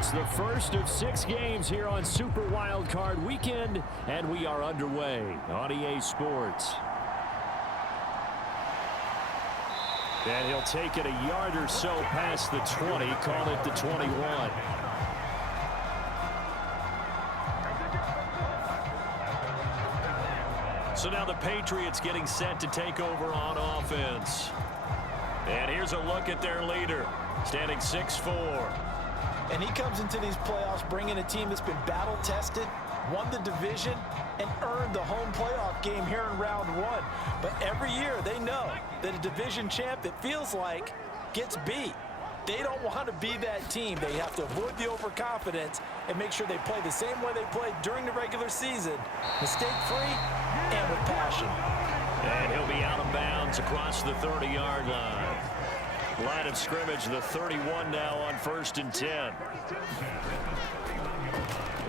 It's the first of 6 games here on Super Wildcard Weekend, and we are underway on EA Sports. And he'll take it a yard or so past the 20, call it the 21. So now the Patriots getting set to take over on offense. And here's a look at their leader, standing 6'4". And he comes into these playoffs bringing a team that's been battle-tested, won the division, and earned the home playoff game here in round 1. But every year they know that a division champ, it feels like, gets beat. They don't want to be that team. They have to avoid the overconfidence and make sure they play the same way they played during the regular season, mistake-free and with passion. And he'll be out of bounds across the 30-yard line. Line of scrimmage, the 31 now on 1st and 10.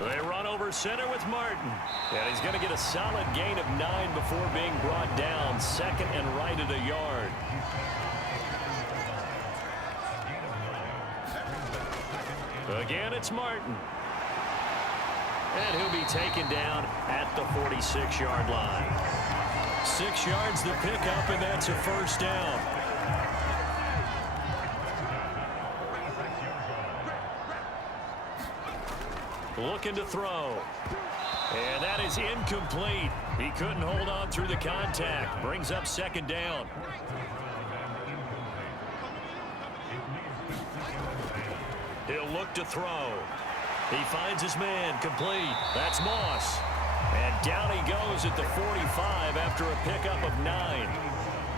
They run over center with Martin. And he's going to get a solid gain of 9 before being brought down. 2nd and right at a yard. Again, it's Martin. And he'll be taken down at the 46-yard line. 6 yards the pickup, and that's a 1st down. Looking to throw. And that is incomplete. He couldn't hold on through the contact. Brings up 2nd down. He'll look to throw. He finds his man, complete. That's Moss. And down he goes at the 45 after a pickup of 9.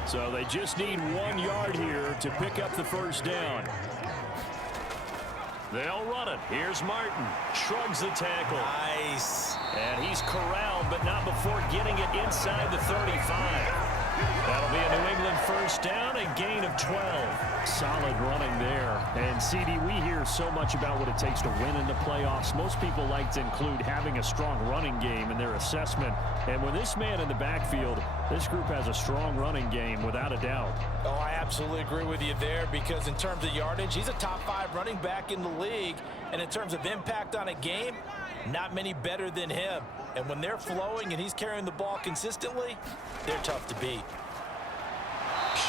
So they just need 1 yard here to pick up the 1st down. They'll run it. Here's Martin. Shrugs the tackle. Nice. And he's corralled, but not before getting it inside the 35. That'll be a New England 1st down, a gain of 12. Solid running there. And, CD, we hear so much about what it takes to win in the playoffs. Most people like to include having a strong running game in their assessment. And with this man in the backfield, this group has a strong running game without a doubt. Oh, I absolutely agree with you there because in terms of yardage, he's a top 5 running back in the league. And in terms of impact on a game, not many better than him. And when they're flowing and he's carrying the ball consistently, they're tough to beat.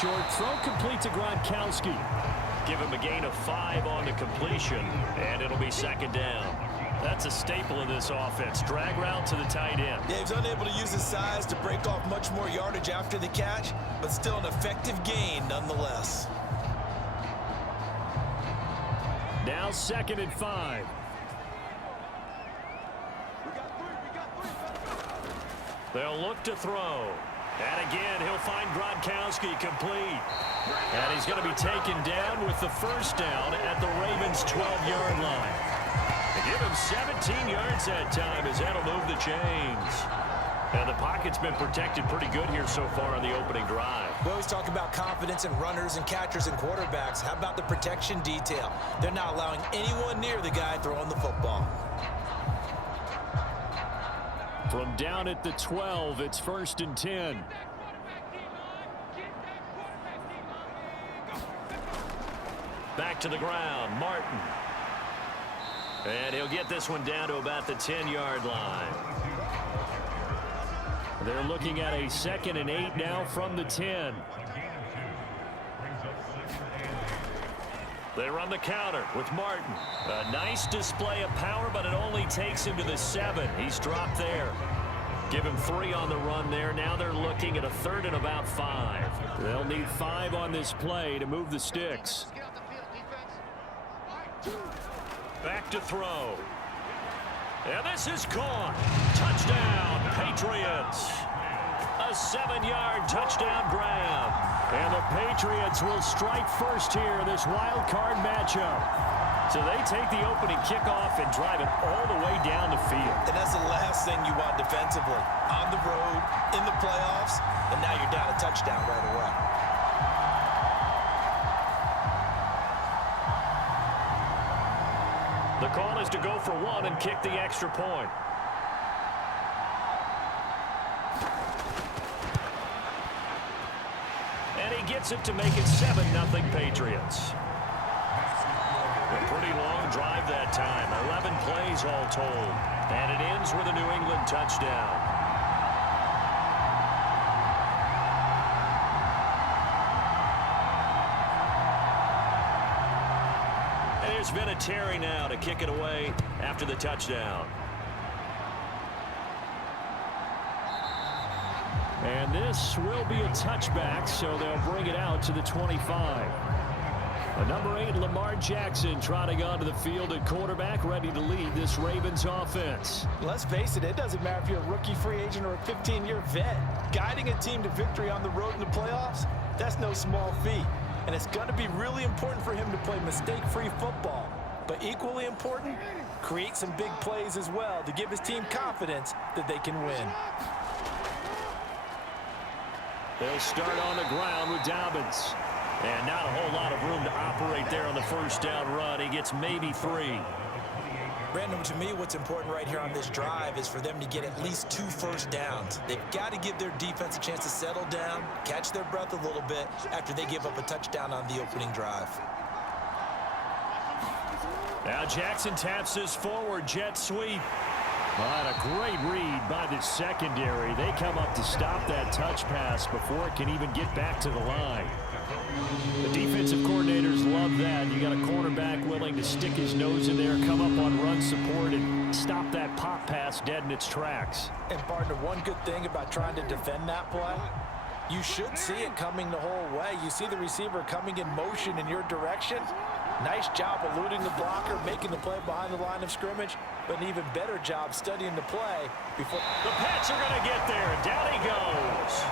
Short throw complete to Gronkowski. Give him a gain of 5 on the completion, and it'll be 2nd down. That's a staple of this offense. Drag route to the tight end. Yeah, he's unable to use his size to break off much more yardage after the catch, but still an effective gain nonetheless. Now 2nd and 5. They'll look to throw. And again, he'll find Gronkowski complete. And he's going to be taken down with the 1st down at the Ravens' 12-yard line. They give him 17 yards that time as that'll move the chains. And the pocket's been protected pretty good here so far on the opening drive. We always talk about confidence in runners and catchers and quarterbacks. How about the protection detail? They're not allowing anyone near the guy throwing the football. From down at the 12, it's 1st and 10. Back to the ground, Martin. And he'll get this one down to about the 10-yard line. They're looking at a 2nd and 8 now from the 10. They run the counter with Martin. A nice display of power, but it only takes him to the 7. He's dropped there. Give him 3 on the run there. Now they're looking at a 3rd and about 5. They'll need 5 on this play to move the sticks. Back to throw. And this is caught. Touchdown, Patriots. A 7-yard touchdown grab. And the Patriots will strike first here in this wild card matchup. So they take the opening kickoff and drive it all the way down the field. And that's the last thing you want defensively. On the road, in the playoffs, and now you're down a touchdown right away. The call is to go for 1 and kick the extra point. And he gets it to make it 7-0 Patriots. A pretty long drive that time. 11 plays all told. And it ends with a New England touchdown. There's been a Terry now to kick it away after the touchdown. And this will be a touchback, so they'll bring it out to the 25. Number 8, Lamar Jackson, trotting onto the field at quarterback, ready to lead this Ravens offense. Let's face it, it doesn't matter if you're a rookie free agent or a 15-year vet. Guiding a team to victory on the road in the playoffs, that's no small feat. And it's going to be really important for him to play mistake-free football. But equally important, create some big plays as well to give his team confidence that they can win. They'll start on the ground with Dobbins. And not a whole lot of room to operate there on the first down run. He gets maybe 3. Brandon, to me, what's important right here on this drive is for them to get at least 2 first downs. They've got to give their defense a chance to settle down, catch their breath a little bit after they give up a touchdown on the opening drive. Now Jackson taps this forward jet sweep. But a great read by the secondary. They come up to stop that touch pass before it can even get back to the line. The defensive coordinators love that. You got a cornerback willing to stick his nose in there, come up on run support, and stop that pop pass dead in its tracks. And partner, one good thing about trying to defend that play, you should see it coming the whole way. You see the receiver coming in motion in your direction. Nice job eluding the blocker, making the play behind the line of scrimmage, but an even better job studying the play before. The Pats are going to get there. Down he goes.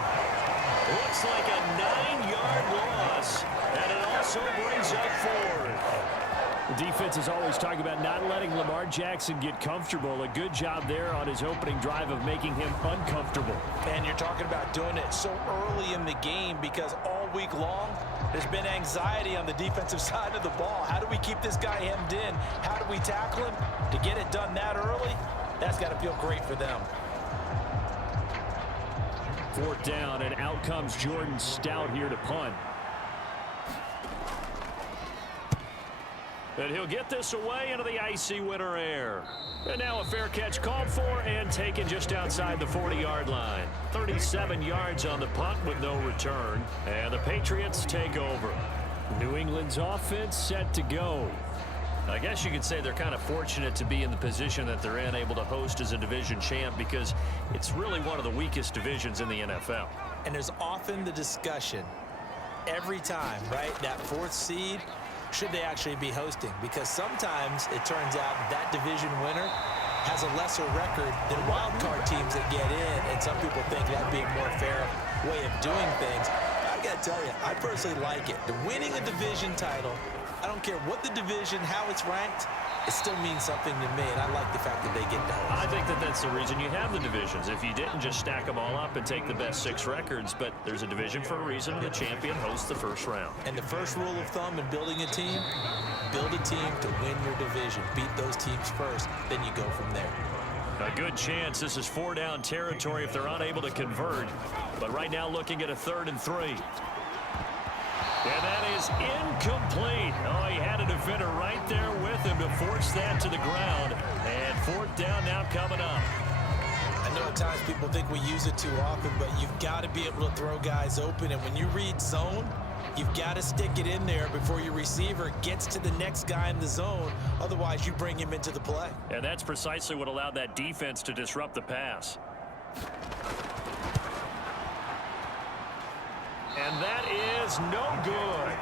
Looks like a 9-yard loss, and it also brings up 4. The defense is always talking about not letting Lamar Jackson get comfortable. A good job there on his opening drive of making him uncomfortable. And you're talking about doing it so early in the game because all week long, there's been anxiety on the defensive side of the ball. How do we keep this guy hemmed in? How do we tackle him? To get it done that early, that's got to feel great for them. 4th down, and out comes Jordan Stout here to punt. And he'll get this away into the icy winter air. And now a fair catch called for and taken just outside the 40-yard line. 37 yards on the punt with no return. And the Patriots take over. New England's offense set to go. I guess you could say they're kind of fortunate to be in the position that they're in, able to host as a division champ, because it's really one of the weakest divisions in the NFL. And there's often the discussion every time, right? That 4th seed, should they actually be hosting? Because sometimes it turns out that division winner has a lesser record than wild card teams that get in, and some people think that'd be a more fair way of doing things. I gotta tell you, I personally like it. The winning a division title, I don't care what the division, how it's ranked, it still means something to me, and I like the fact that they get to host. I think that that's the reason you have the divisions. If you didn't just stack them all up and take the best 6 records, but there's a division for a reason. The champion hosts the first round. And the first rule of thumb in building a team, build a team to win your division. Beat those teams first, then you go from there. A good chance this is 4-down territory if they're unable to convert. But right now looking at a 3rd and 3. And that is incomplete. Oh, he had a defender right there with him to force that to the ground. And 4th down now coming up. I know at times people think we use it too often, but you've got to be able to throw guys open. And when you read zone, you've got to stick it in there before your receiver gets to the next guy in the zone. Otherwise, you bring him into the play. And that's precisely what allowed that defense to disrupt the pass. And that is no good.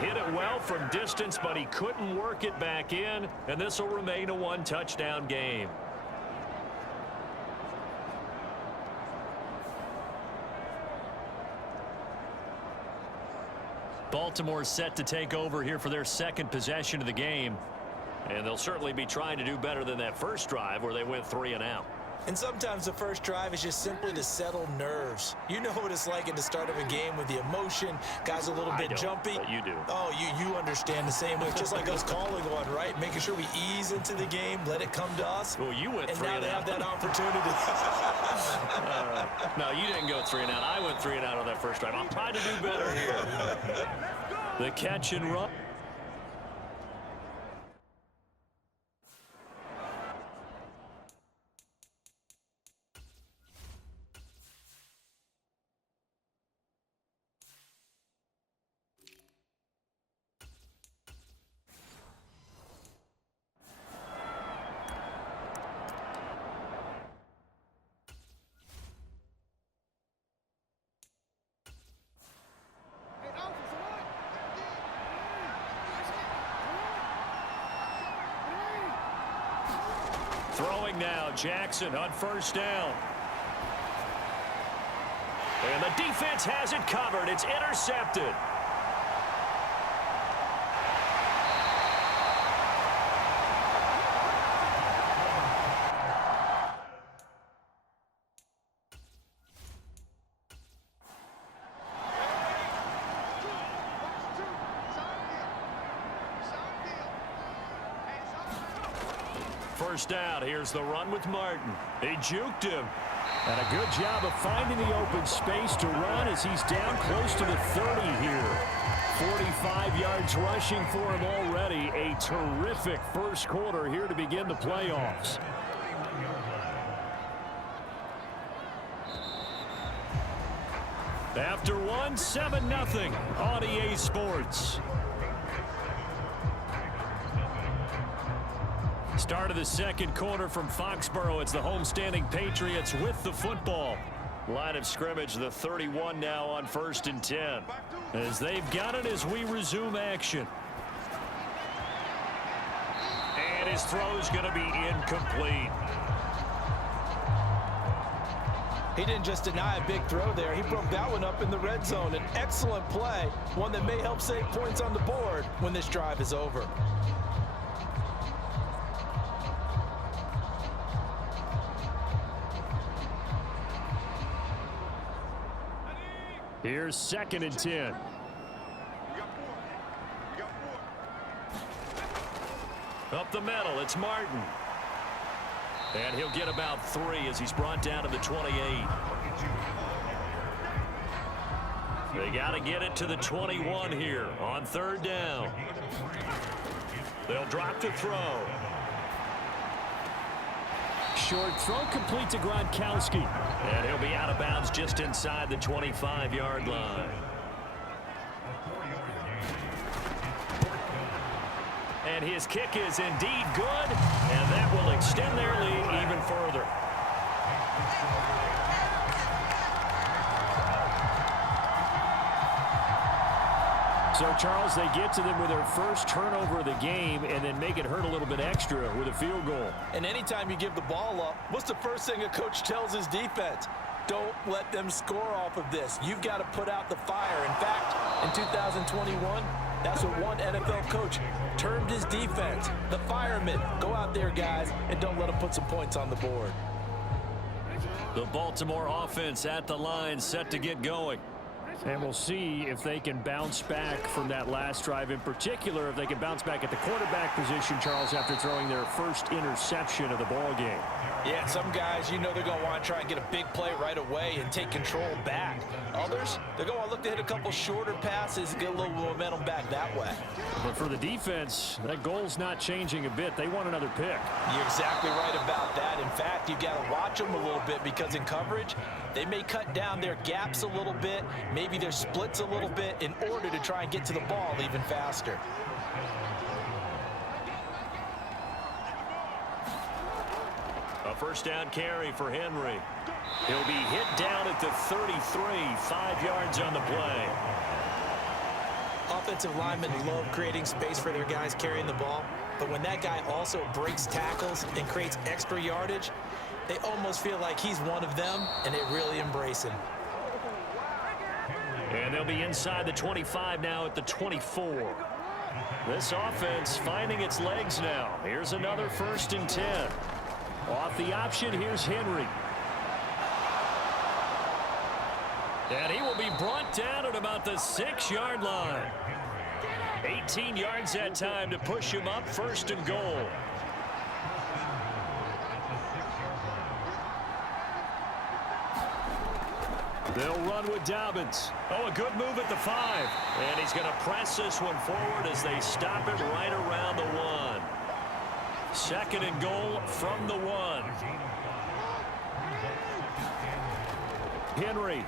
Hit it well from distance, but he couldn't work it back in, and this will remain a 1-touchdown game. Baltimore set to take over here for their 2nd possession of the game, and they'll certainly be trying to do better than that first drive where they went 3 and out. And sometimes the first drive is just simply to settle nerves. You know what it's like at the start of a game with the emotion. Guys a little bit jumpy. But you do. Oh, you understand the same way. It's just like us calling one, right? Making sure we ease into the game, let it come to us. Well, you went 3 and out. And now they have that opportunity. No, you didn't go 3 and out. I went 3 and out on that first drive. I'll try to do better here. The catch and run. Throwing now, Jackson on first down. And the defense has it covered. It's intercepted. First down. Here's the run with Martin. They juked him. And a good job of finding the open space to run as he's down close to the 30 here. 45 yards rushing for him already. A terrific first quarter here to begin the playoffs. After one, 7-0 on EA Sports. Start of the second quarter from Foxborough. It's the homestanding Patriots with the football. Line of scrimmage, the 31 now on 1st and 10. As they've got it as we resume action. And his throw's going to be incomplete. He didn't just deny a big throw there. He broke that one up in the red zone. An excellent play, one that may help save points on the board when this drive is over. Here's 2nd and 10. Up the middle, it's Martin. And he'll get about 3 as he's brought down to the 28. They got to get it to the 21 here on 3rd down. They'll drop the throw. Short throw complete to Gronkowski. And he'll be out of bounds just inside the 25-yard line. And his kick is indeed good, and that will extend their lead even further. So, Charles, they get to them with their first turnover of the game and then make it hurt a little bit extra with a field goal. And anytime you give the ball up, what's the first thing a coach tells his defense? Don't let them score off of this. You've got to put out the fire. In fact, in 2021, that's what one NFL coach termed his defense. The firemen. Go out there, guys, and don't let them put some points on the board. The Baltimore offense at the line, set to get going. And we'll see if they can bounce back from that last drive, in particular, if they can bounce back at the quarterback position, Charles, after throwing their first interception of the ball game. Yeah, some guys, you know they're going to want to try and get a big play right away and take control back. Others, they're going to look to hit a couple shorter passes and get a little momentum back that way. But for the defense, that goal's not changing a bit. They want another pick. You're exactly right about that. In fact, you've got to watch them a little bit because in coverage, they may cut down their gaps a little bit, maybe their splits a little bit in order to try and get to the ball even faster. A first down carry for Henry. He'll be hit down at the 33, 5 yards on the play. Offensive linemen love creating space for their guys carrying the ball, but when that guy also breaks tackles and creates extra yardage, they almost feel like he's one of them, and they really embrace him. And they'll be inside the 25 now at the 24. This offense finding its legs now. Here's another 1st and 10. Off the option, here's Henry. And he will be brought down at about the 6-yard line. 18 yards that time to push him up, 1st and goal. They'll run with Dobbins. Oh, a good move at the 5. And he's going to press this one forward as they stop it right around the 1. 2nd and goal from the 1. Henry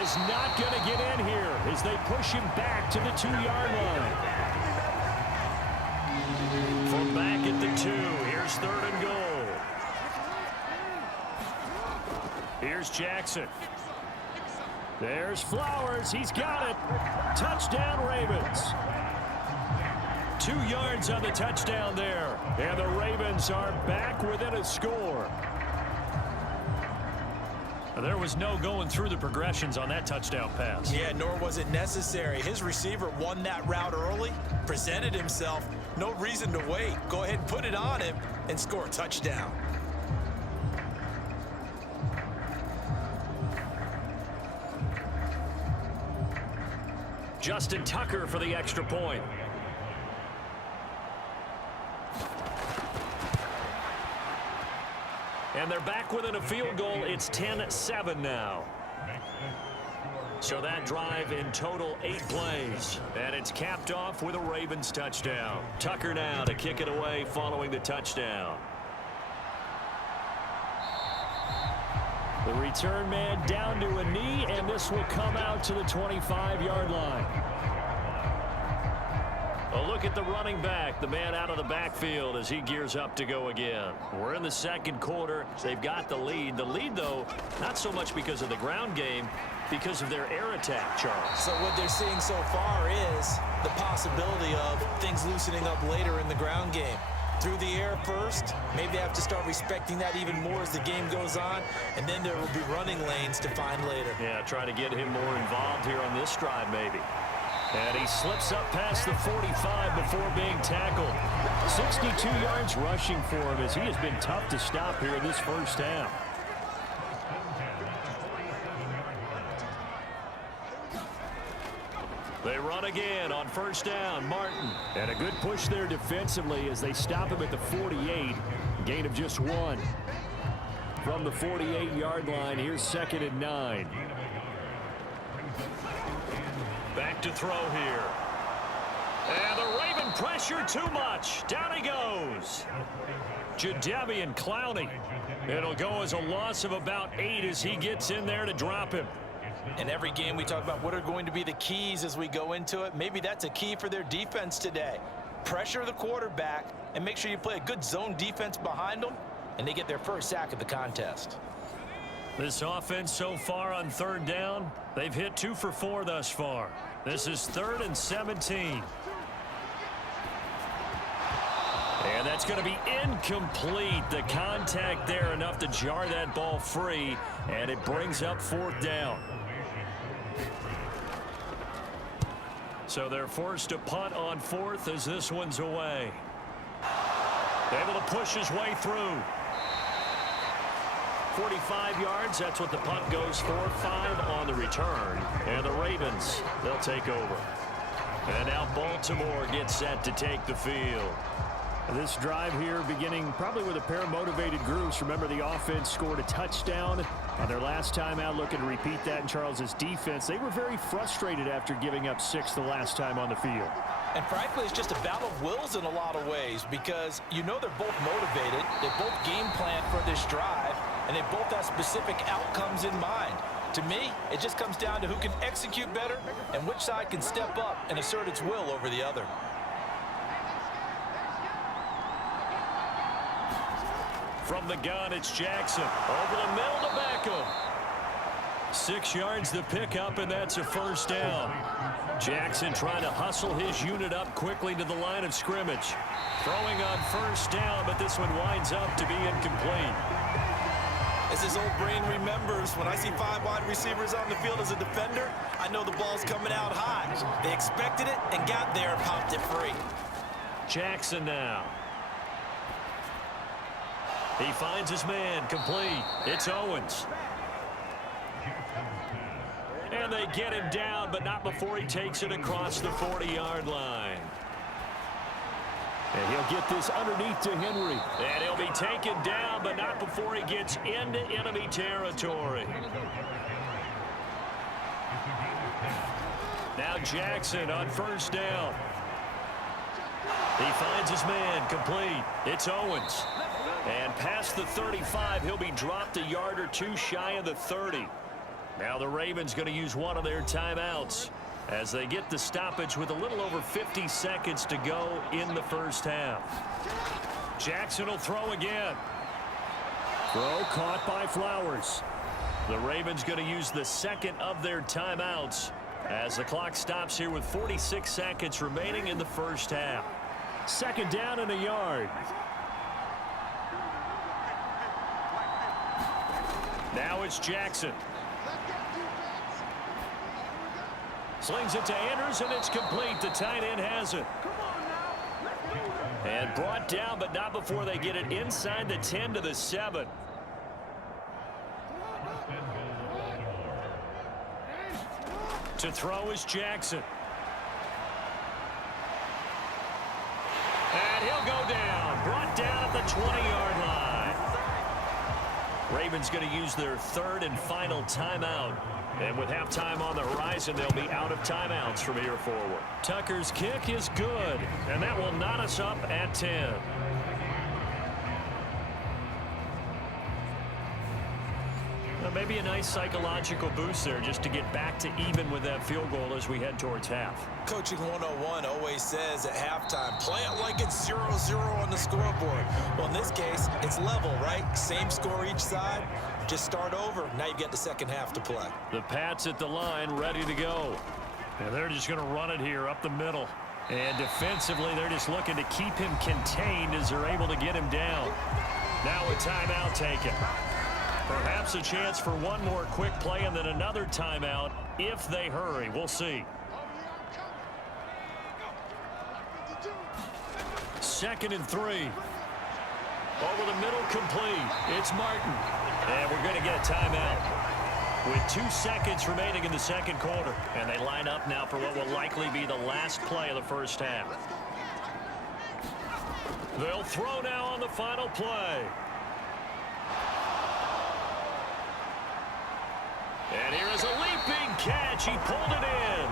is not going to get in here as they push him back to the 2-yard line. From back at the 2, here's 3rd and goal. Here's Jackson. There's Flowers. He's got it. Touchdown, Ravens. 2 yards on the touchdown there. And the Ravens are back within a score. There was no going through the progressions on that touchdown pass. Yeah, nor was it necessary. His receiver won that route early, presented himself. No reason to wait. Go ahead and put it on him and score a touchdown. Justin Tucker for the extra point. And they're back within a field goal. It's 10-7 now. So that drive in total 8 plays. And it's capped off with a Ravens touchdown. Tucker now to kick it away following the touchdown. The return man down to a knee, and this will come out to the 25-yard line. A look at the running back, the man out of the backfield as he gears up to go again. We're in the second quarter. They've got the lead. The lead, though, not so much because of the ground game, because of their air attack, Charles. So what they're seeing so far is the possibility of things loosening up later in the ground game. Through the air first, maybe they have to start respecting that even more as the game goes on, and then there will be running lanes to find later. Yeah, try to get him more involved here on this drive, maybe. And he slips up past the 45 before being tackled. 62 yards rushing for him as he has been tough to stop here in this first half. They run again on first down. Martin. And a good push there defensively as they stop him at the 48. Gain of just 1. From the 48-yard line, here's 2nd and 9. Back to throw here. And the Raven pressure too much. Down he goes. Jadeveon Clowney. It'll go as a loss of about 8 as he gets in there to drop him. In every game we talk about what are going to be the keys as we go into it. Maybe that's a key for their defense today. Pressure the quarterback and make sure you play a good zone defense behind them, and they get their first sack of the contest. This offense so far on third down, they've hit 2 for 4 thus far. This is 3rd and 17. And that's going to be incomplete. The contact there enough to jar that ball free, and it brings up 4th down. So they're forced to punt on 4th as this one's away. Able to push his way through. 45 yards, that's what the punt goes for. 5 on the return. And the Ravens, they'll take over. And now Baltimore gets set to take the field. This drive here beginning probably with a pair of motivated groups. Remember, the offense scored a touchdown on their last time out, looking to repeat that in Charles's defense. They were very frustrated after giving up 6 the last time on the field. And frankly, it's just a battle of wills in a lot of ways because you know they're both motivated. They both game plan for this drive, and they both have specific outcomes in mind. To me, it just comes down to who can execute better and which side can step up and assert its will over the other. From the gun, it's Jackson. Over the middle to Beckham. 6 yards to pick up, and that's a first down. Jackson trying to hustle his unit up quickly to the line of scrimmage. Throwing on first down, but this one winds up to be incomplete. As his old brain remembers, when I see 5 wide receivers on the field as a defender, I know the ball's coming out high. They expected it and got there and popped it free. Jackson now. He finds his man, complete. It's Owens. And they get him down, but not before he takes it across the 40-yard line. And he'll get this underneath to Henry. And he'll be taken down, but not before he gets into enemy territory. Now Jackson on first down. He finds his man, complete. It's Owens. And past the 35, he'll be dropped a yard or 2 shy of the 30. Now the Ravens going to use one of their timeouts as they get the stoppage with a little over 50 seconds to go in the first half. Jackson will throw again. Throw caught by Flowers. The Ravens going to use the second of their timeouts as the clock stops here with 46 seconds remaining in the first half. Second down and a yard. Now it's Jackson. Slings it to Andrews, and it's complete. The tight end has it. And brought down, but not before they get it inside the 10 to the 7. To throw is Jackson. And he'll go down. Brought down at the 20-yard line. Ravens going to use their third and final timeout. And with halftime on the horizon, they'll be out of timeouts from here forward. Tucker's kick is good, and that will knot us up at 10. Well, maybe a nice psychological boost there just to get back to even with that field goal as we head towards half. Coaching 101 always says at halftime, play it like it's 0-0 on the scoreboard. Well, in this case, it's level, right? Same score each side. Just start over. Now you get the second half to play. The Pats at the line, ready to go. And they're just going to run it here up the middle. And defensively, they're just looking to keep him contained as they're able to get him down. Now a timeout taken. Perhaps a chance for one more quick play and then another timeout if they hurry. We'll see. Second and 3. Over the middle, complete. It's Martin. And we're going to get a timeout with 2 seconds remaining in the second quarter. And they line up now for what will likely be the last play of the first half. They'll throw now on the final play. And here is a leaping catch. He pulled it in.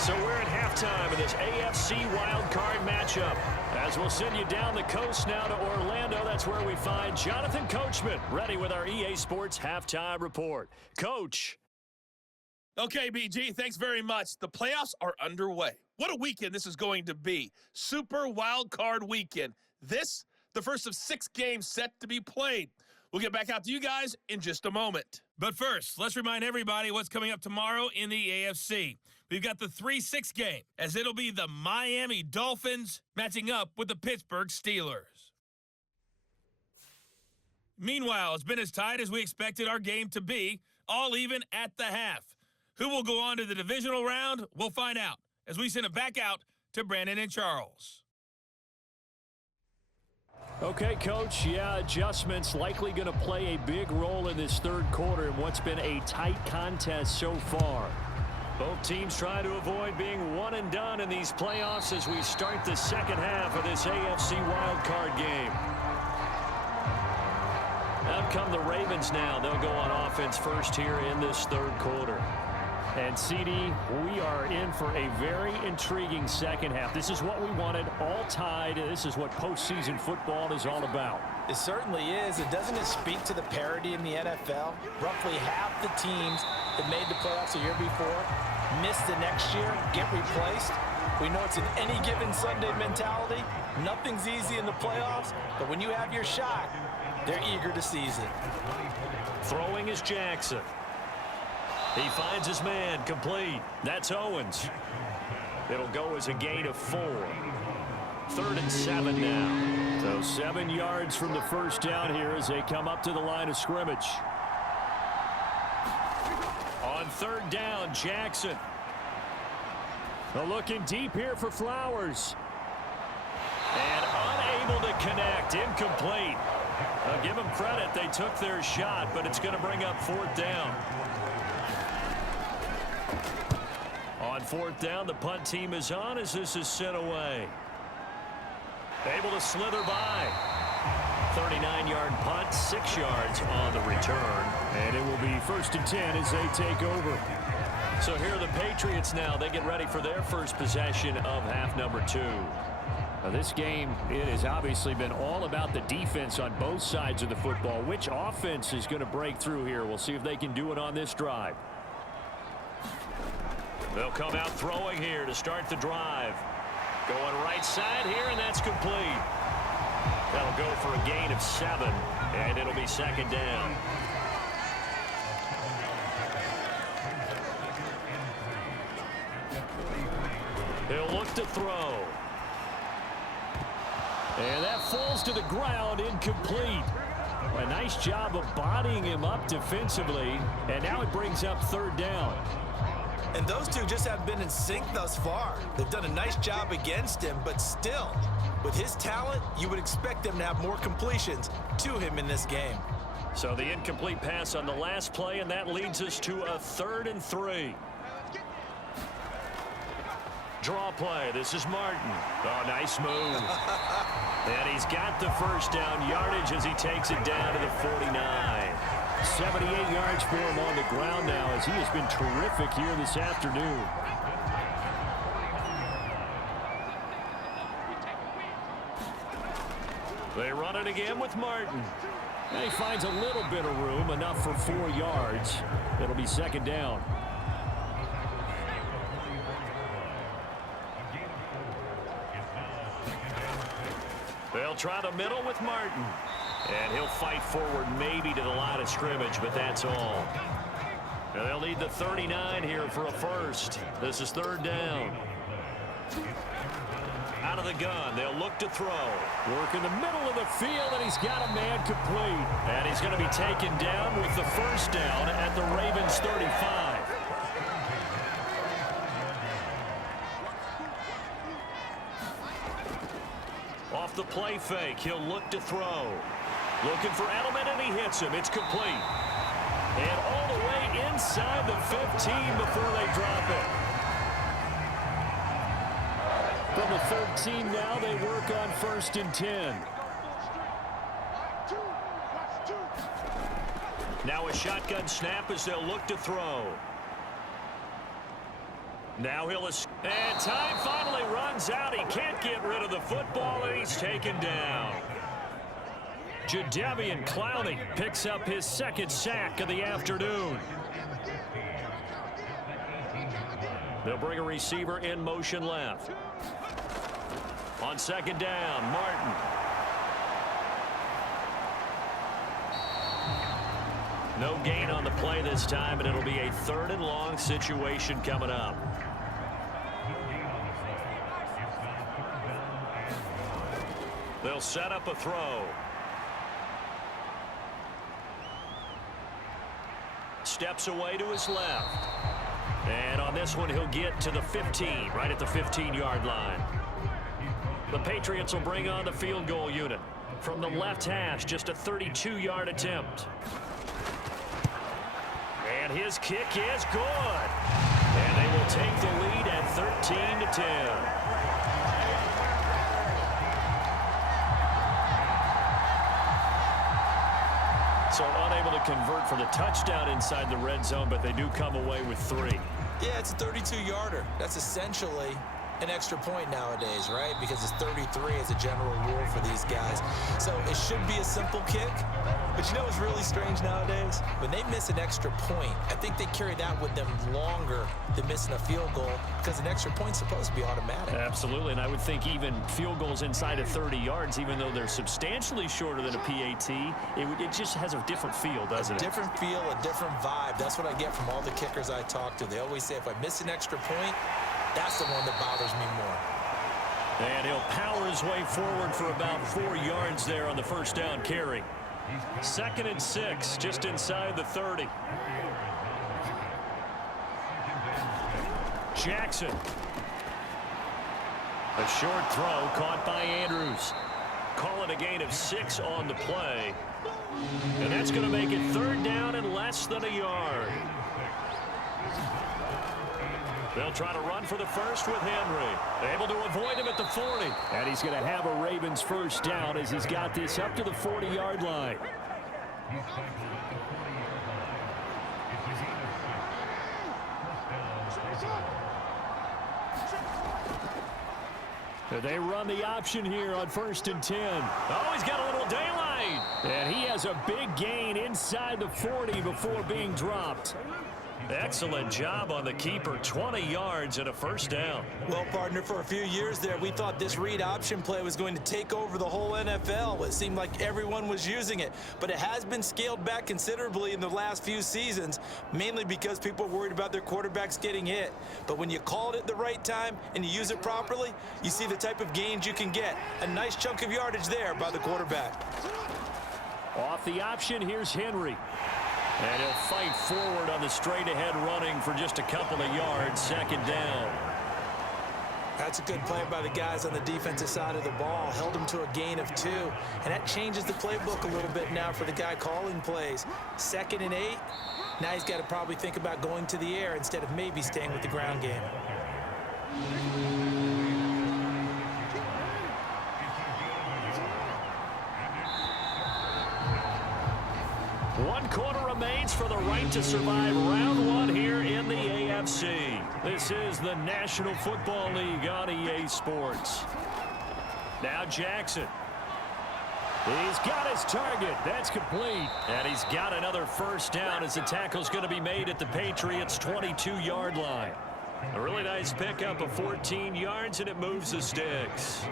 So we're at halftime of this AFC wildcard matchup. As we'll send you down the coast now to Orlando, that's where we find Jonathan Coachman, ready with our EA Sports Halftime Report. Coach. Okay, BG, thanks very much. The playoffs are underway. What a weekend this is going to be. Super wildcard weekend. This, the first of 6 games set to be played. We'll get back out to you guys in just a moment. But first, let's remind everybody what's coming up tomorrow in the AFC. We've got the 3-6 game, as it'll be the Miami Dolphins matching up with the Pittsburgh Steelers. Meanwhile, it's been as tight as we expected our game to be, all even at the half. Who will go on to the divisional round? We'll find out as we send it back out to Brandon and Charles. Okay, Coach, yeah, adjustments likely going to play a big role in this third quarter in what's been a tight contest so far. Both teams trying to avoid being one and done in these playoffs as we start the second half of this AFC wildcard game. Out come the Ravens now. They'll go on offense first here in this third quarter. And, CD, we are in for a very intriguing second half. This is what we wanted, all tied. This is what postseason football is all about. It certainly is. And doesn't it speak to the parity in the NFL? Roughly half the teams that made the playoffs a year before miss the next year, get replaced. We know it's an any given Sunday mentality. Nothing's easy in the playoffs, but when you have your shot, they're eager to seize it. Throwing is Jackson. He finds his man, complete. That's Owens. It'll go as a gain of 4. 3rd and 7 now. So 7 yards from the first down here as they come up to the line of scrimmage. On 3rd down, Jackson. Looking deep here for Flowers. And unable to connect, incomplete. I'll give them credit, they took their shot, but it's going to bring up 4th down. On 4th down, the punt team is on as this is sent away. Able to slither by. 39-yard punt, 6 yards on the return. And it will be 1st and 10 as they take over. So here are the Patriots now. They get ready for their first possession of half number 2. Now this game, it has obviously been all about the defense on both sides of the football. Which offense is going to break through here? We'll see if they can do it on this drive. They'll come out throwing here to start the drive. Going right side here, and that's complete. That'll go for a gain of 7, and it'll be 2nd down. He'll look to throw. And that falls to the ground, incomplete. A nice job of bodying him up defensively, and now it brings up third down. And those two just have been in sync thus far. They've done a nice job against him, but still, with his talent, you would expect them to have more completions to him in this game. So the incomplete pass on the last play, and that leads us to a 3rd and 3. Draw play. This is Martin. Oh, nice move. And he's got the first down yardage as he takes it down to the 49. 78 yards for him on the ground now as he has been terrific here this afternoon. They run it again with Martin. And he finds a little bit of room, enough for 4 yards. It'll be 2nd down. They'll try the middle with Martin. And he'll fight forward maybe to the line of scrimmage, but that's all. And they'll need the 39 here for a first. This is 3rd down. Out of the gun, they'll look to throw. Work in the middle of the field, and he's got a man complete. And he's going to be taken down with the first down at the Ravens 35. Off the play fake, he'll look to throw. Looking for Edelman, and he hits him. It's complete. And all the way inside the 15 before they drop it. From the 13 now, they work on 1st and 10. Now a shotgun snap as they'll look to throw. Now and time finally runs out. He can't get rid of the football, and he's taken down. Jadeveon Clowney picks up his 2nd sack of the afternoon. They'll bring a receiver in motion left. On 2nd down, Martin. No gain on the play this time, and it'll be a 3rd and long situation coming up. They'll set up a throw. Steps away to his left. And on this one, he'll get to the 15, right at the 15-yard line. The Patriots will bring on the field goal unit. From the left hash, just a 32-yard attempt. And his kick is good. And they will take the lead at 13-10. So unable to convert for the touchdown inside the red zone, but they do come away with 3. Yeah, it's a 32-yarder. That's essentially an extra point nowadays, right? Because it's 33 as a general rule for these guys. So it should be a simple kick. But you know what's really strange nowadays? When they miss an extra point, I think they carry that with them longer than missing a field goal because an extra point's supposed to be automatic. Absolutely, and I would think even field goals inside of 30 yards, even though they're substantially shorter than a PAT, it just has a different feel, doesn't it? A different feel, a different vibe. That's what I get from all the kickers I talk to. They always say, if I miss an extra point, that's the one that bothers me more. And he'll power his way forward for about 4 yards there on the first down carry. 2nd and 6, just inside the 30. Jackson. A short throw caught by Andrews. Call it a gain of 6 on the play. And that's going to make it 3rd down and less than a yard. They'll try to run for the first with Henry. Able to avoid him at the 40. And he's going to have a Ravens first down as he's got this up to the 40-yard line. They run the option here on 1st and 10. Oh, he's got a little daylight. And he has a big gain inside the 40 before being dropped. Excellent job on the keeper. 20 yards and a first down. Well, partner, for a few years there, we thought this read option play was going to take over the whole NFL. It seemed like everyone was using it, but it has been scaled back considerably in the last few seasons, mainly because people are worried about their quarterbacks getting hit. But when you call it at the right time and you use it properly, you see the type of gains you can get. A nice chunk of yardage there by the quarterback. Off the option, here's Henry. And he'll fight forward on the straight-ahead running for just a couple of yards. Second down. That's a good play by the guys on the defensive side of the ball. Held them to a gain of 2. And that changes the playbook a little bit now for the guy calling plays. 2nd and 8. Now he's got to probably think about going to the air instead of maybe staying with the ground game. One quarter remains for the right to survive round 1 here in the AFC. This is the National Football League on EA Sports. Now Jackson. He's got his target. That's complete. And he's got another first down as the tackle's going to be made at the Patriots' 22-yard line. A really nice pickup of 14 yards, and it moves the sticks.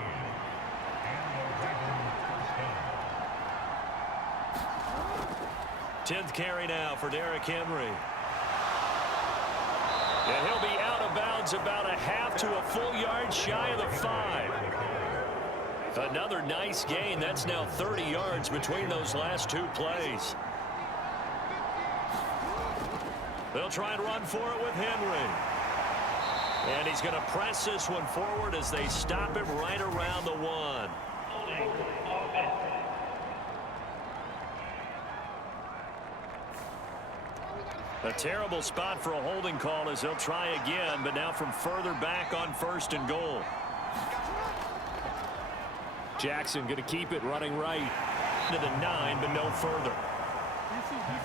Tenth carry now for Derrick Henry. And he'll be out of bounds about a half to a full yard shy of the 5. Another nice gain. That's now 30 yards between those last 2 plays. They'll try and run for it with Henry. And he's going to press this one forward as they stop him right around the 1. A terrible spot for a holding call as they'll try again, but now from further back on 1st and goal. Jackson going to keep it running right to the 9, but no further.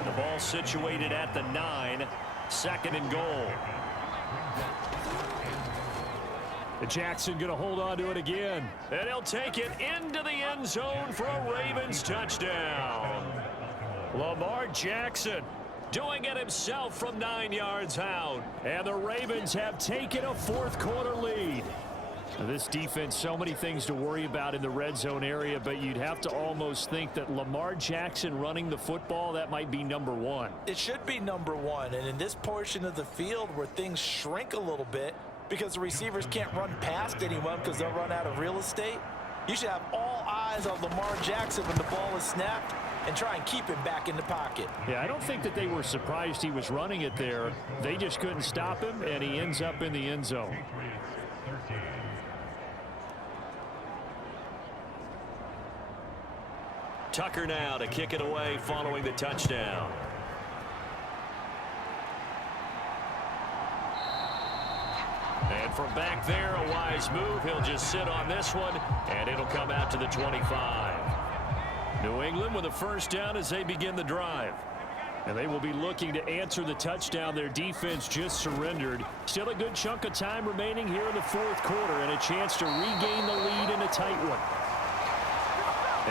The ball situated at the 9, 2nd and goal. Jackson going to hold on to it again, and he'll take it into the end zone for a Ravens touchdown. Lamar Jackson doing it himself from 9 yards out. And the Ravens have taken a 4th quarter lead. This defense, so many things to worry about in the red zone area, but you'd have to almost think that Lamar Jackson running the football, that might be number 1. It should be number 1, and in this portion of the field where things shrink a little bit because the receivers can't run past anyone because they'll run out of real estate, you should have all eyes on Lamar Jackson when the ball is snapped and try and keep him back in the pocket. Yeah, I don't think that they were surprised he was running it there. They just couldn't stop him, and he ends up in the end zone. Tucker now to kick it away following the touchdown. And from back there, a wise move. He'll just sit on this one, and it'll come out to the 25. New England with a first down as they begin the drive. And they will be looking to answer the touchdown their defense just surrendered. Still a good chunk of time remaining here in the 4th quarter and a chance to regain the lead in a tight one.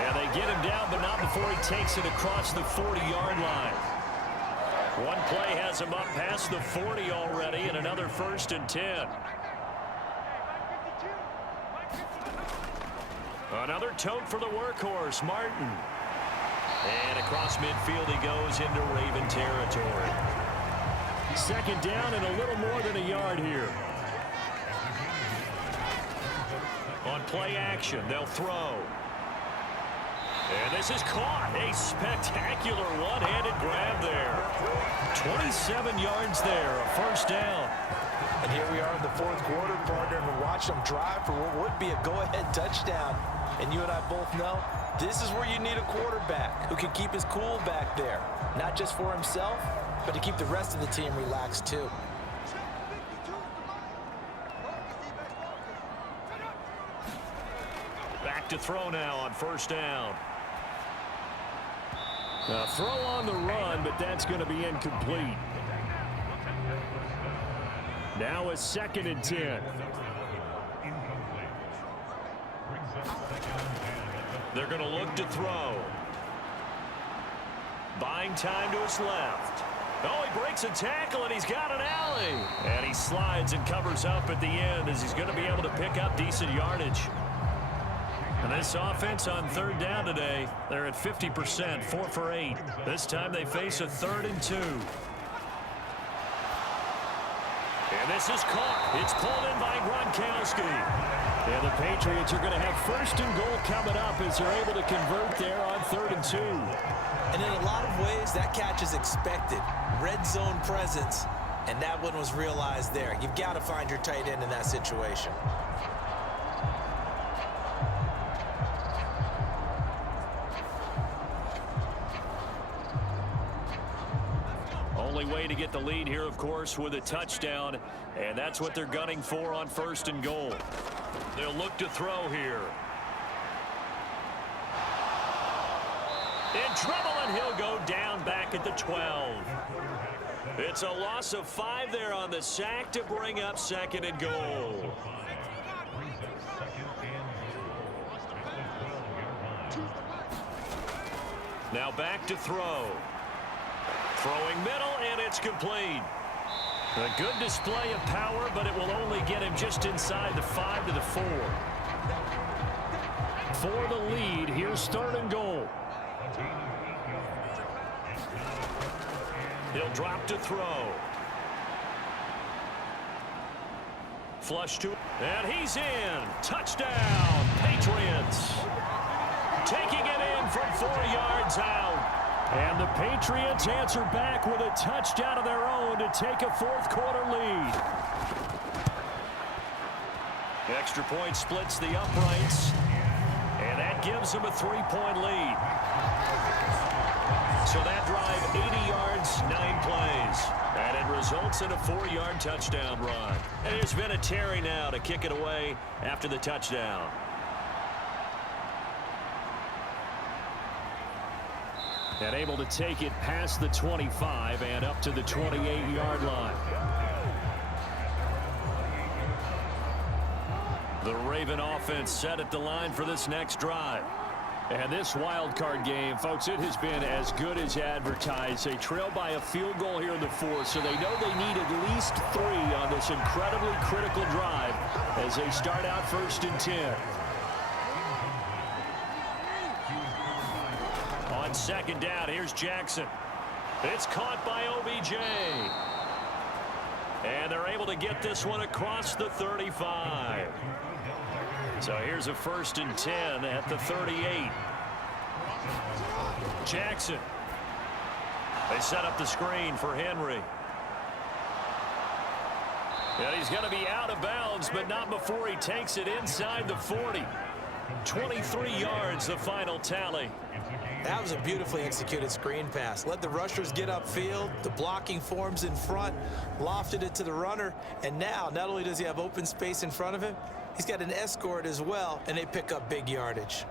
And they get him down, but not before he takes it across the 40-yard line. One play has him up past the 40 already, and another 1st and 10. Another tote for the workhorse, Martin. And across midfield he goes into Raven territory. 2nd down and a little more than a yard here. On play action, they'll throw. And this is caught. A spectacular one-handed grab there. 27 yards there, a first down. And here we are in the 4th quarter, partner, and we're watching them drive for what would be a go-ahead touchdown. And you and I both know this is where you need a quarterback who can keep his cool back there. Not just for himself, but to keep the rest of the team relaxed too. Back to throw now on 1st down. A throw on the run, but that's going to be incomplete. Now a 2nd and 10. They're going to look to throw. Buying time to his left. Oh, he breaks a tackle, and he's got an alley. And he slides and covers up at the end as he's going to be able to pick up decent yardage. And this offense on third down today, they're at 50%, 4 for 8. This time they face a 3rd and 2. And this is caught. It's pulled in by Gronkowski. And the Patriots are going to have 1st and goal coming up as they're able to convert there on 3rd and 2. And in a lot of ways, that catch is expected. Red zone presence, and that one was realized there. You've got to find your tight end in that situation. Only way to get the lead here, of course, with a touchdown, and that's what they're gunning for on 1st and goal. They'll look to throw here. In trouble, and he'll go down back at the 12. It's a loss of 5 there on the sack to bring up 2nd and goal. Now back to throw. Throwing middle, and it's complete. A good display of power, but it will only get him just inside the 5 to the 4. For the lead, here's 3rd and goal. He'll drop to throw. Flush to, and he's in. Touchdown, Patriots. Taking it in from 4 yards out. And the Patriots answer back with a touchdown of their own to take a 4th quarter lead. The extra point splits the uprights, and that gives them a 3-point lead. So that drive, 80 yards, 9 plays. And it results in a 4-yard touchdown run. And there's been a Terry now to kick it away after the touchdown. And able to take it past the 25 and up to the 28-yard line. The Raven offense set at the line for this next drive. And this wild card game, folks, it has been as good as advertised. They trail by a field goal here in the 4th, so they know they need at least 3 on this incredibly critical drive as they start out 1st and 10. On 2nd down, here's Jackson. It's caught by OBJ. And they're able to get this one across the 35. So here's a 1st and 10 at the 38. Jackson. They set up the screen for Henry. And he's going to be out of bounds, but not before he takes it inside the 40. 23 yards, the final tally. That was a beautifully executed screen pass. Let the rushers get upfield. The blocking forms in front, lofted it to the runner, and now not only does he have open space in front of him, he's got an escort as well, and they pick up big yardage.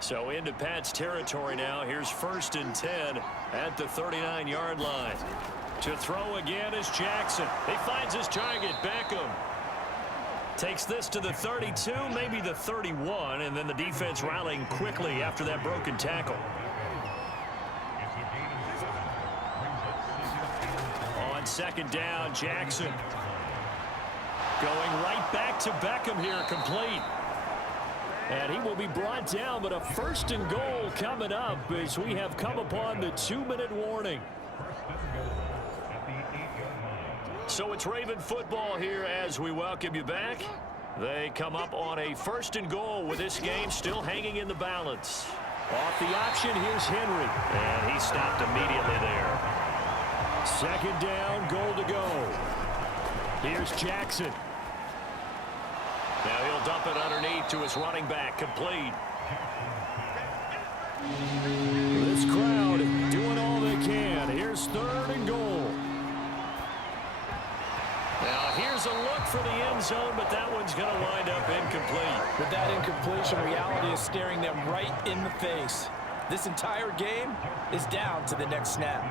So into Pat's territory now. Here's 1st and 10 at the 39-yard line. To throw again is Jackson. He finds his target, Beckham. Takes this to the 32, maybe the 31, and then the defense rallying quickly after that broken tackle. On 2nd down, Jackson. Going right back to Beckham here, complete. And he will be brought down, but a 1st and goal coming up as we have come upon the 2-minute warning. So it's Raven football here as we welcome you back. They come up on a 1st and goal with this game still hanging in the balance. Off the option, here's Henry. And he stopped immediately there. 2nd down, goal to go. Here's Jackson. Now he'll dump it underneath to his running back, complete. This crowd doing all they can. Here's 3rd and goal. Now here's a look for the end zone, but that one's going to wind up incomplete. With that incompletion, reality is staring them right in the face. This entire game is down to the next snap.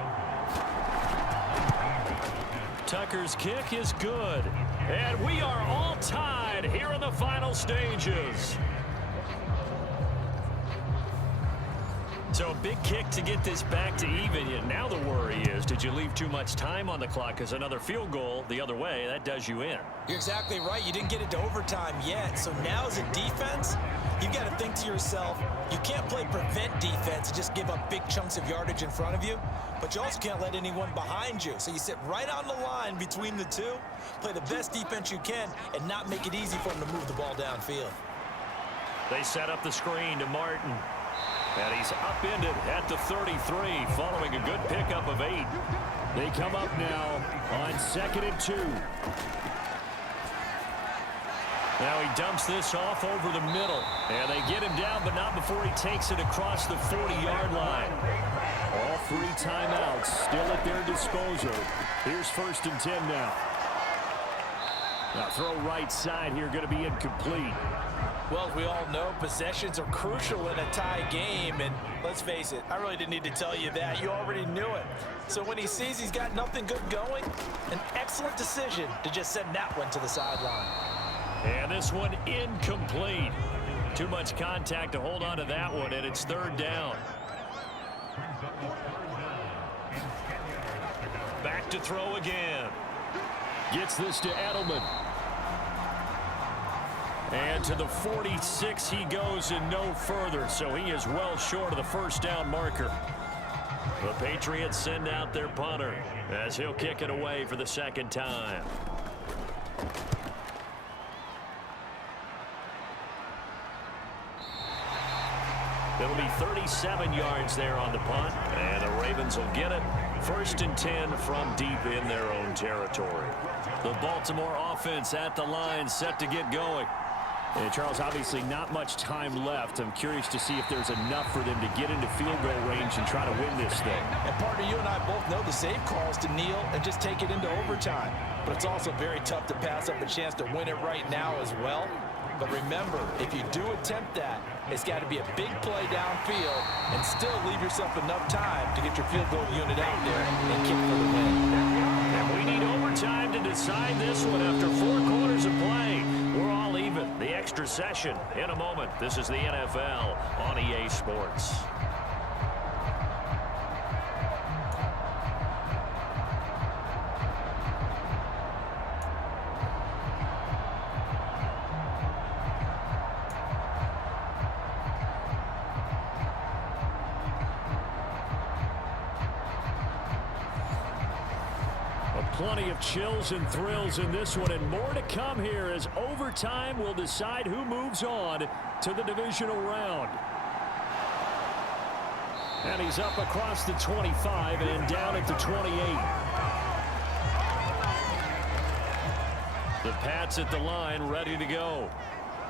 Tucker's kick is good. And we are all tied here in the final stages. So a big kick to get this back to even. Yet now the worry is, did you leave too much time on the clock? Because another field goal the other way, that does you in. You're exactly right. You didn't get it to overtime yet. So now as a defense, you've got to think to yourself, you can't play prevent defense and just give up big chunks of yardage in front of you, but you also can't let anyone behind you. So you sit right on the line between the two, play the best defense you can, and not make it easy for them to move the ball downfield. They set up the screen to Martin. And he's upended at the 33 following a good pickup of 8. They come up now on 2nd and 2. Now he dumps this off over the middle. And they get him down, but not before he takes it across the 40-yard line. All 3 timeouts still at their disposal. Here's 1st and 10 now. Now throw right side here, going to be incomplete. Well, as we all know, possessions are crucial in a tie game, and let's face it, I really didn't need to tell you that. You already knew it. So when he sees he's got nothing good going, an excellent decision to just send that one to the sideline. And this one incomplete. Too much contact to hold on to that one, and it's 3rd down. Back to throw again. Gets this to Edelman. And to the 46 he goes and no further, so he is well short of the 1st down marker. The Patriots send out their punter as he'll kick it away for the 2nd time. It'll be 37 yards there on the punt, and the Ravens will get it. 1st and 10 from deep in their own territory. The Baltimore offense at the line, set to get going. And Charles, obviously not much time left. I'm curious to see if there's enough for them to get into field goal range and try to win this thing. And partner, you and I both know the safe calls to kneel and just take it into overtime. But it's also very tough to pass up a chance to win it right now as well. But remember, if you do attempt that, it's got to be a big play downfield and still leave yourself enough time to get your field goal unit out there and kick for the win. And we need overtime to decide this one after 4 quarters of play. We're all even. The extra session in a moment. This is the NFL on EA Sports. Plenty of chills and thrills in this one, and more to come here as overtime will decide who moves on to the divisional round. And he's up across the 25 and down at the 28. The Pats at the line, ready to go.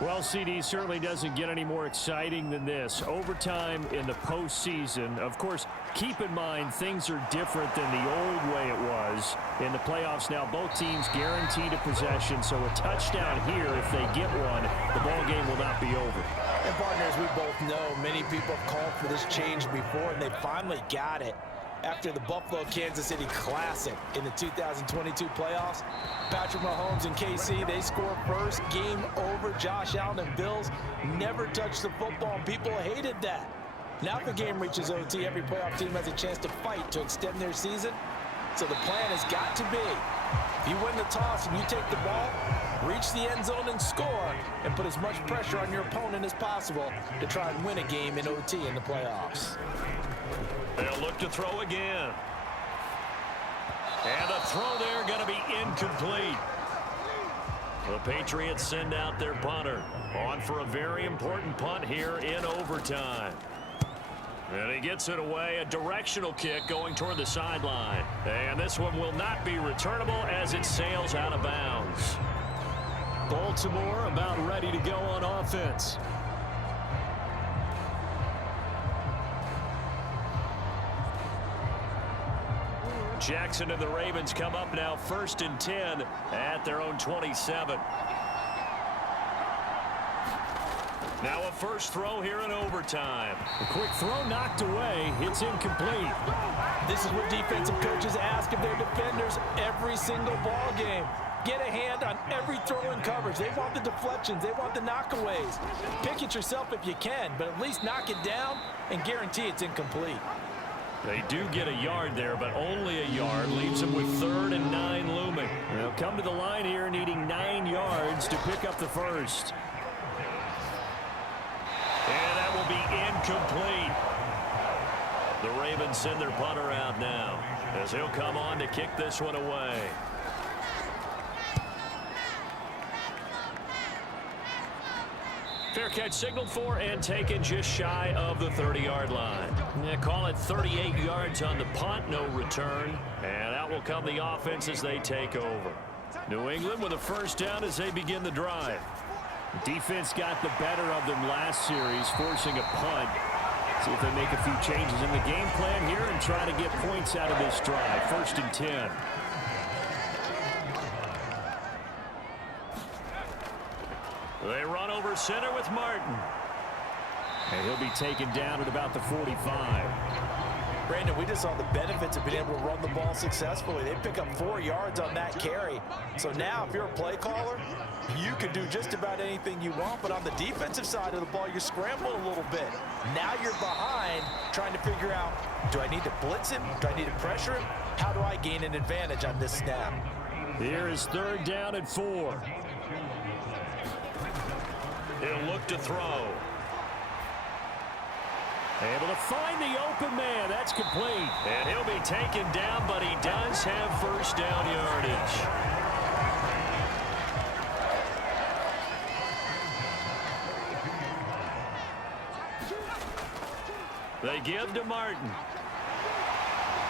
Well, CD, certainly doesn't get any more exciting than this. Overtime in the postseason. Of course, keep in mind things are different than the old way it was. In the playoffs now, both teams guaranteed a possession, so a touchdown here, if they get one, the ball game will not be over. And partners, we both know many people have called for this change before, and they finally got it. After the Buffalo-Kansas City Classic in the 2022 playoffs, Patrick Mahomes and KC, they score first, game over. Josh Allen and Bills never touched the football, and people hated that. Now if the game reaches OT, every playoff team has a chance to fight to extend their season. So the plan has got to be, if you win the toss and you take the ball, reach the end zone and score, and put as much pressure on your opponent as possible to try and win a game in OT in the playoffs. They'll look to throw again. And the throw there going to be incomplete. The Patriots send out their punter on for a very important punt here in overtime. And he gets it away, a directional kick going toward the sideline. And this one will not be returnable as it sails out of bounds. Baltimore about ready to go on offense. Jackson and the Ravens come up now 1st and 10 at their own 27. Now a first throw here in overtime. A quick throw knocked away. It's incomplete. This is what defensive coaches ask of their defenders every single ball game. Get a hand on every throw in coverage. They want the deflections. They want the knockaways. Pick it yourself if you can, but at least knock it down and guarantee it's incomplete. They do get a yard there, but only a yard. Leaves them with 3rd and 9 looming. They'll come to the line here needing 9 yards to pick up the first. And that will be incomplete. The Ravens send their punter out now as he'll come on to kick this one away. Fair catch signaled for and taken just shy of the 30-yard line. Yeah, call it 38 yards on the punt, no return. And out will come the offense as they take over. New England with a first down as they begin the drive. The defense got the better of them last series, forcing a punt. See if they make a few changes in the game plan here and try to get points out of this drive. 1st and 10. They run over center with Martin. And he'll be taken down at about the 45. Brandon, we just saw the benefits of being able to run the ball successfully. They pick up 4 yards on that carry. So now if you're a play caller, you can do just about anything you want. But on the defensive side of the ball, you're scrambling a little bit. Now you're behind trying to figure out, do I need to blitz him? Do I need to pressure him? How do I gain an advantage on this snap? Here is 3rd down and 4. He'll look to throw. Able to find the open man. That's complete. And he'll be taken down, but he does have first down yardage. They give to Martin.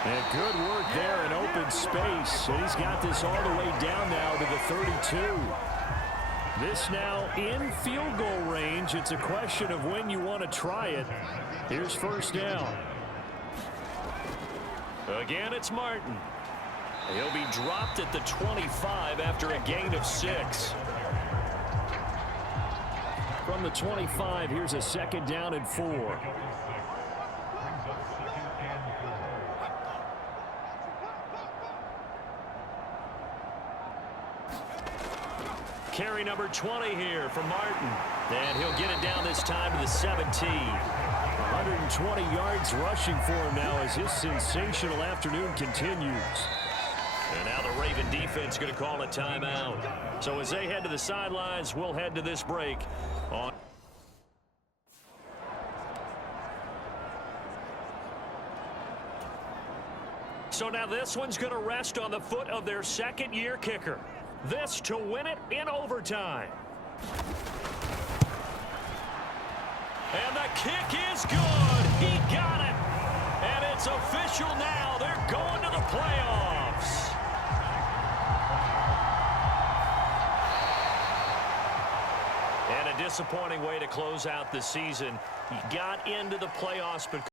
And good work there in open space. And he's got this all the way down now to the 32. This now in field goal range. It's a question of when you want to try it. Here's first down. Again, it's Martin. He'll be dropped at the 25 after a gain of 6. From the 25, here's a 2nd down and 4. Carry number 20 here for Martin. And he'll get it down this time to the 17. 120 yards rushing for him now as his sensational afternoon continues. And now the Raven defense going to call a timeout. So as they head to the sidelines, we'll head to this break on. So now this one's going to rest on the foot of their 2nd-year kicker. This to win it in overtime. And the kick is good. He got it. And it's official now. They're going to the playoffs. And a disappointing way to close out the season. He got into the playoffs, but